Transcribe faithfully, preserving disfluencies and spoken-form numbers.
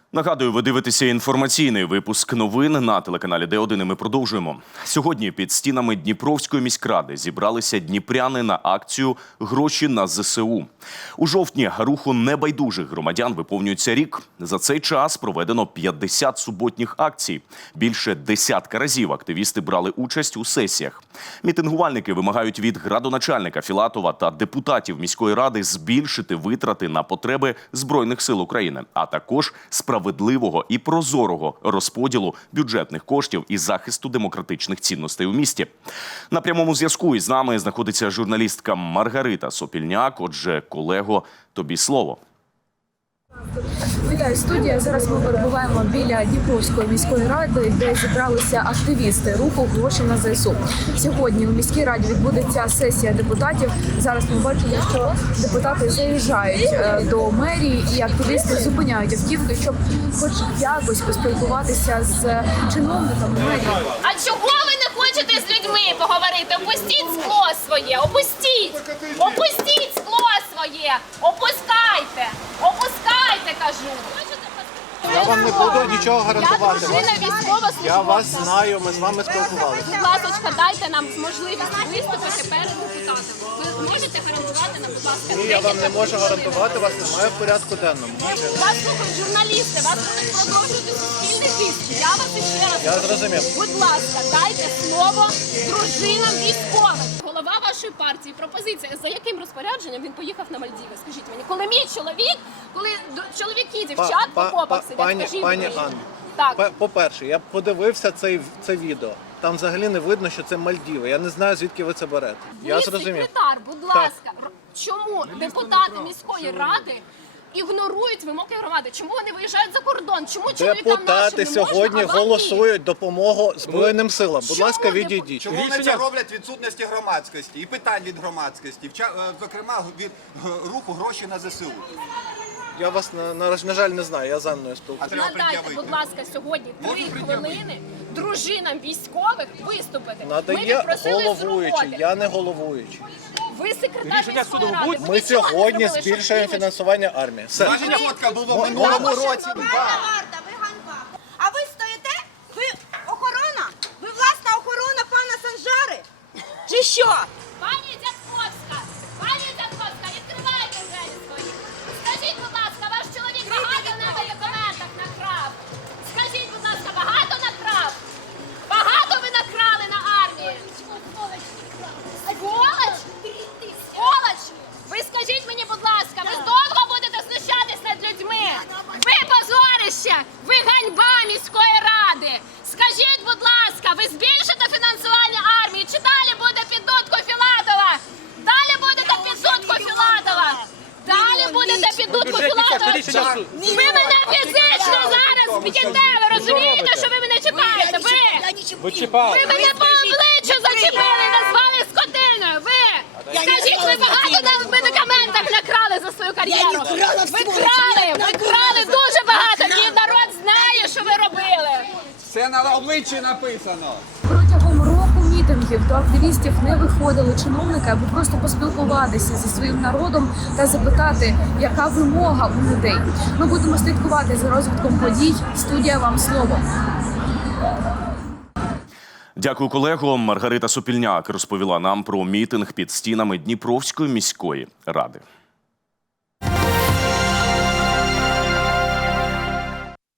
Нагадую, ви дивитеся інформаційний випуск новин на телеканалі Д один, і ми продовжуємо. Сьогодні під стінами Дніпровської міськради зібралися дніпряни на акцію «Гроші на Зе Се У». У жовтні руху небайдужих громадян виповнюється рік. За цей час проведено п'ятдесят суботніх акцій. Більше десятка разів активісти брали участь у сесіях. Мітингувальники вимагають від градоначальника Філатова та депутатів міської ради збільшити витрати на потреби Збройних сил України, а також справедливого і прозорого розподілу бюджетних коштів і захисту демократичних цінностей у місті. На прямому зв'язку із нами знаходиться журналістка Маргарита Сопільняк. Отже, колего, тобі слово. Вітаю, студія. Зараз ми перебуваємо біля Дніпровської міської ради, де зібралися активісти руху «Гроші на Зе Се У». Сьогодні у міській раді відбудеться сесія депутатів. Зараз ми бачимо, що депутати заїжджають до мерії і активісти зупиняють автівки, щоб хоч якось поспілкуватися з чиновниками мерії. А чого ви не хочете з людьми поговорити? Опустіть скло своє, опустіть! Опустіть скло своє! Опускайте! Опускайте, кажу! Я вам не буду нічого гарантувати. Я дружина військовослужбовця. Я вас знаю, ми з вами спілкувалися. Будь ласка, дайте нам можливість виступити перед депутатами. Ви можете гарантувати нам, будь ласка, Ні, я вам не можу гарантувати, вас немає в порядку денному. Вас слухають журналісти, вас будуть продовжувати суспільний тиск. Я вас іще раз Я прошу. зрозумів. Будь ласка, дайте слово дружинам військових. Голова вашої партії, пропозиція, за яким розпорядженням він поїхав на Мальдіви? Скажіть мені, коли мій чоловік, коли чоловіки, дівчат по попах сидять, Пані, скажіть пані мені. Анна, Так. по-перше, я подивився цей, це відео. Там взагалі не видно, що це Мальдіви. Я не знаю, звідки ви це берете. Я Ви зрозумів. секретар, будь ласка, р- чому депутати міської ради ігнорують вимоги громади? Чому вони виїжджають за кордон? Чому чоловікам Депутати нашим не можна, сьогодні а вам ні? голосують допомогу Збройним силам. Будь Чому ласка, депу- відійдіть. Чому вони це роблять відсутності громадськості і питань від громадськості, вча- е, зокрема від г- руху «Гроші на Зе Се У»? Я вас, на, на, на жаль, не знаю, я з Анною А спілкуюся. треба Надайте, пред'явити. будь ласка, сьогодні три Можу пред'явити? хвилини дружинам військових виступити. Ми Надає відпросили з головуючий, роботи. я не головуючий. Ви секретар міської ради. Ви Ми нічого не сьогодні зробили, щоб збільшуємо імідж- фінансування армії. Все. Наша фотка було в Ну, минулому ну, році. Варта, ви ганьба. А ви стоїте? Ви охорона? Ви власна охорона пана Санжари? Чи що? Пані Дядковська, пані Дядковська, відкривайте двері свої. Скажіть, будь ласка, ваш чоловік багато на медикаментах накрав? Скажіть, будь ласка, багато накрав? Багато ви накрали на армії? Сволоч? Сволоч? Ви скажіть мені, будь ласка, ви довго будете знущатись над людьми? Ви позорище! Ви ганьба міської ради! Скажіть, будь ласка, ви збільшите фінансування армії? Чи далі буде під дудку Філатова? Далі будете під дудку Філатова? Далі будете під дудку Філатова? Ви мене фізично зараз б'єте! Ви розумієте, що ви мене чіпаєте? Ви! Ви чіпали. Ви мене по обличчю зачепили і назвали скотиною! Ви! Скажіть, ви багато на медикаментах накрали за свою кар'єру? Ви крали! Ви крали дуже багато! Мій народ знає, що ви робили! Це на обличчі написано. Протягом року мітингів до активістів не виходили чиновники, аби просто поспілкуватися зі своїм народом та запитати, яка вимога у людей. Ми будемо слідкувати за розвитком подій. Студія, вам слово. Дякую, колего. Маргарита Сопільняк розповіла нам про мітинг під стінами Дніпровської міської ради.